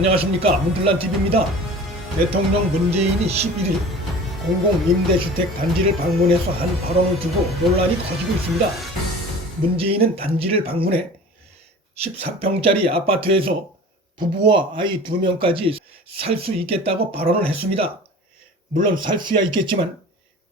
안녕하십니까, 문틀란TV입니다. 대통령 문재인이 11일 공공임대주택 단지를 방문해서 한 발언을 두고 논란이 커지고 있습니다. 문재인은 단지를 방문해 13평짜리 아파트에서 부부와 아이 2명까지 살 수 있겠다고 발언을 했습니다. 물론 살 수야 있겠지만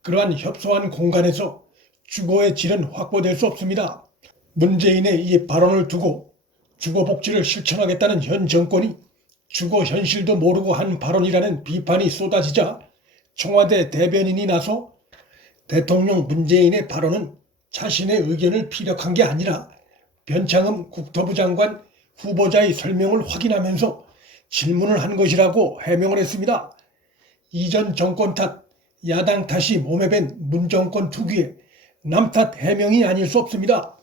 그러한 협소한 공간에서 주거의 질은 확보될 수 없습니다. 문재인의 이 발언을 두고 주거복지를 실천하겠다는 현 정권이 주거 현실도 모르고 한 발언이라는 비판이 쏟아지자 청와대 대변인이 나서 대통령 문재인의 발언은 자신의 의견을 피력한 게 아니라 변창흠 국토부 장관 후보자의 설명을 확인하면서 질문을 한 것이라고 해명을 했습니다. 이전 정권 탓, 야당 탓이 몸에 밴 문정권 특유의 남 탓 해명이 아닐 수 없습니다.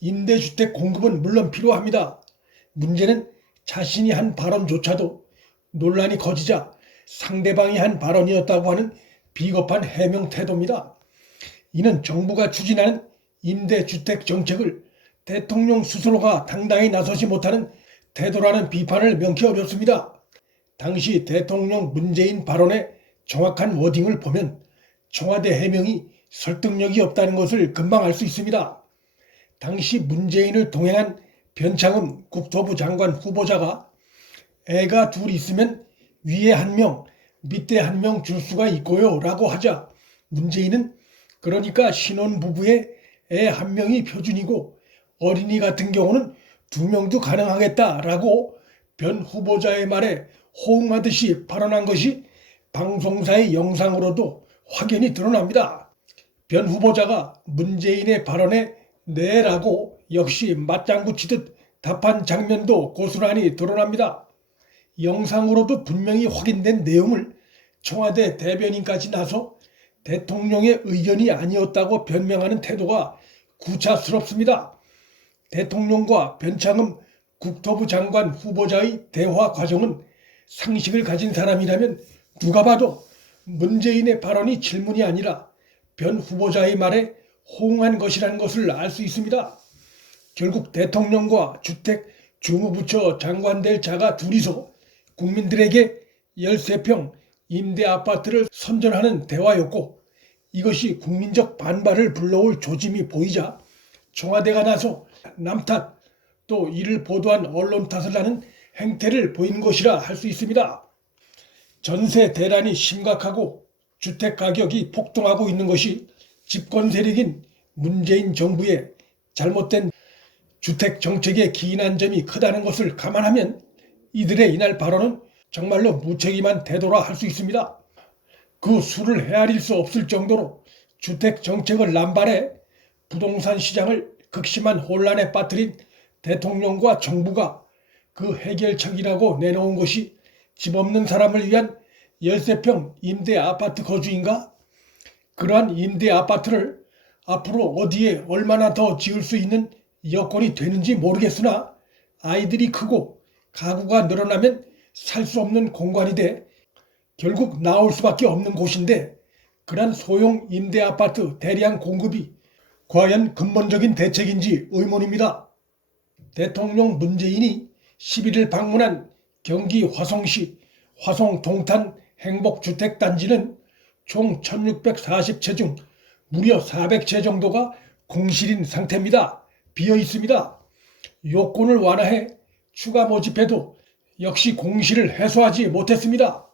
임대주택 공급은 물론 필요합니다. 문제는 자신이 한 발언조차도 논란이 커지자 상대방이 한 발언이었다고 하는 비겁한 해명 태도입니다. 이는 정부가 추진하는 임대주택 정책을 대통령 스스로가 당당히 나서지 못하는 태도라는 비판을 명쾌 어렵습니다. 당시 대통령 문재인 발언의 정확한 워딩을 보면 청와대 해명이 설득력이 없다는 것을 금방 알 수 있습니다. 당시 문재인을 동행한 변창흠 국토부 장관 후보자가 애가 둘 있으면 위에 1명, 밑에 1명 줄 수가 있고요 라고 하자 문재인은 그러니까 신혼부부의 애 1명이 표준이고 어린이 같은 경우는 2명도 가능하겠다라고 변 후보자의 말에 호응하듯이 발언한 것이 방송사의 영상으로도 확연히 드러납니다. 변 후보자가 문재인의 발언에 네라고 역시 맞장구 치듯 답한 장면도 고스란히 드러납니다. 영상으로도 분명히 확인된 내용을 청와대 대변인까지 나서 대통령의 의견이 아니었다고 변명하는 태도가 구차스럽습니다. 대통령과 변창흠 국토부 장관 후보자의 대화 과정은 상식을 가진 사람이라면 누가 봐도 문재인의 발언이 질문이 아니라 변 후보자의 말에 호응한 것이라는 것을 알 수 있습니다. 결국 대통령과 주택 주무부처 장관 될 자가 둘이서 국민들에게 13평 임대 아파트를 선전하는 대화였고 이것이 국민적 반발을 불러올 조짐이 보이자 청와대가 나서 남 탓, 또 이를 보도한 언론 탓을 하는 행태를 보인 것이라 할 수 있습니다. 전세 대란이 심각하고 주택 가격이 폭등하고 있는 것이 집권 세력인 문재인 정부의 잘못된 주택 정책에 기인한 점이 크다는 것을 감안하면 이들의 이날 발언은 정말로 무책임한 태도라 할 수 있습니다. 그 수를 헤아릴 수 없을 정도로 주택 정책을 남발해 부동산 시장을 극심한 혼란에 빠뜨린 대통령과 정부가 그 해결책이라고 내놓은 것이 집 없는 사람을 위한 13평 임대 아파트 거주인가? 그러한 임대 아파트를 앞으로 어디에 얼마나 더 지을 수 있는 여건이 되는지 모르겠으나 아이들이 크고 가구가 늘어나면 살 수 없는 공간이 돼 결국 나올 수밖에 없는 곳인데 그러한 소형 임대 아파트 대량 공급이 과연 근본적인 대책인지 의문입니다. 대통령 문재인이 11일 방문한 경기 화성시 화성 동탄 행복주택단지는 총 1640채 중 무려 400채 정도가 공실인 상태입니다. 비어 있습니다. 요건을 완화해 추가 모집해도 역시 공실을 해소하지 못했습니다.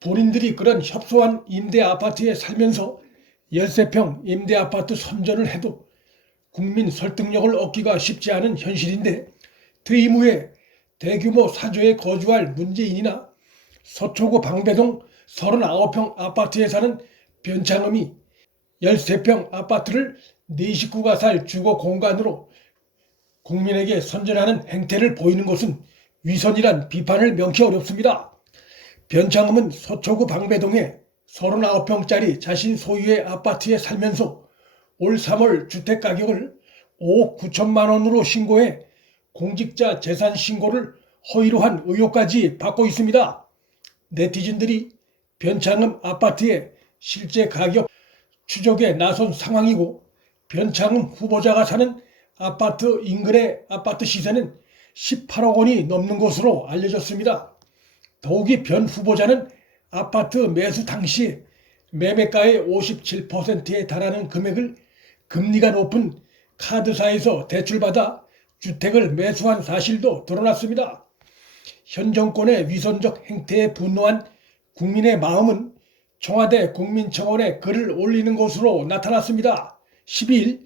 본인들이 그런 협소한 임대 아파트에 살면서 13평 임대 아파트 선전을 해도 국민 설득력을 얻기가 쉽지 않은 현실인데 퇴임 후에 대규모 사저에 거주할 문재인이나 서초구 방배동 39평 아파트에 사는 변창흠이 13평 아파트를 4식구가 살 주거 공간으로 국민에게 선전하는 행태를 보이는 것은 위선이란 비판을 명쾌 어렵습니다. 변창흠은 서초구 방배동에 39평짜리 자신 소유의 아파트에 살면서 올 3월 주택가격을 5억 9천만 원으로 신고해 공직자 재산 신고를 허위로 한 의혹까지 받고 있습니다. 네티즌들이 변창흠 아파트의 실제 가격 추적에 나선 상황이고 변창흠 후보자가 사는 아파트 인근의 아파트 시세는 18억 원이 넘는 것으로 알려졌습니다. 더욱이 변 후보자는 아파트 매수 당시 매매가의 57%에 달하는 금액을 금리가 높은 카드사에서 대출받아 주택을 매수한 사실도 드러났습니다. 현 정권의 위선적 행태에 분노한 국민의 마음은 청와대 국민청원에 글을 올리는 것으로 나타났습니다. 12일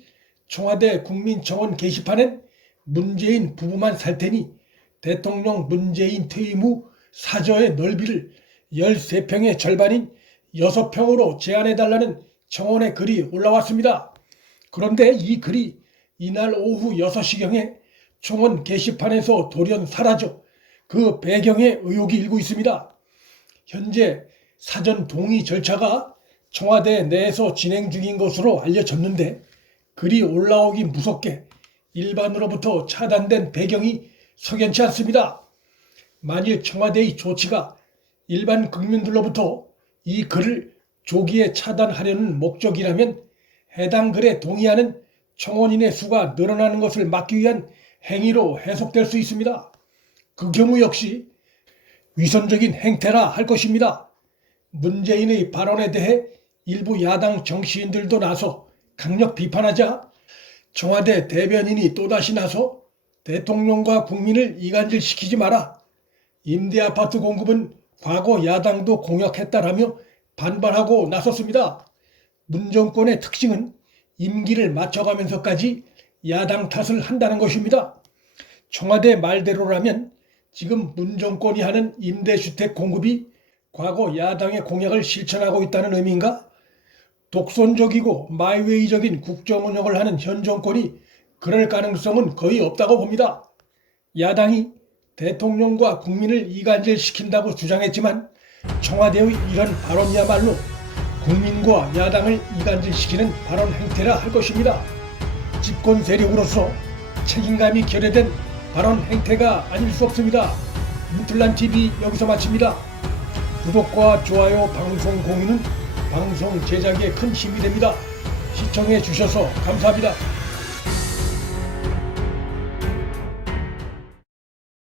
청와대 국민청원 게시판엔 문재인 부부만 살 테니 대통령 문재인 퇴임 후 사저의 넓이를 13평의 절반인 6평으로 제한해달라는 청원의 글이 올라왔습니다. 그런데 이 글이 이날 오후 6시경에 청원 게시판에서 돌연 사라져 그 배경에 의혹이 일고 있습니다. 현재 사전 동의 절차가 청와대 내에서 진행 중인 것으로 알려졌는데 글이 올라오기 무섭게 일반으로부터 차단된 배경이 석연치 않습니다. 만일 청와대의 조치가 일반 국민들로부터 이 글을 조기에 차단하려는 목적이라면 해당 글에 동의하는 청원인의 수가 늘어나는 것을 막기 위한 행위로 해석될 수 있습니다. 그 경우 역시 위선적인 행태라 할 것입니다. 문재인의 발언에 대해 일부 야당 정치인들도 나서 강력 비판하자 청와대 대변인이 또다시 나서 대통령과 국민을 이간질시키지 마라. 임대아파트 공급은 과거 야당도 공약했다라며 반발하고 나섰습니다. 문 정권의 특징은 임기를 맞춰가면서까지 야당 탓을 한다는 것입니다. 청와대 말대로라면 지금 문 정권이 하는 임대주택 공급이 과거 야당의 공약을 실천하고 있다는 의미인가? 독선적이고 마이웨이적인 국정 운영을 하는 현 정권이 그럴 가능성은 거의 없다고 봅니다. 야당이 대통령과 국민을 이간질시킨다고 주장했지만 청와대의 이런 발언이야말로 국민과 야당을 이간질시키는 발언 행태라 할 것입니다. 집권 세력으로서 책임감이 결여된 발언 행태가 아닐 수 없습니다. 문틀란TV 여기서 마칩니다. 구독과 좋아요, 방송 공유는 방송 제작에 큰 힘이 됩니다. 시청해 주셔서 감사합니다.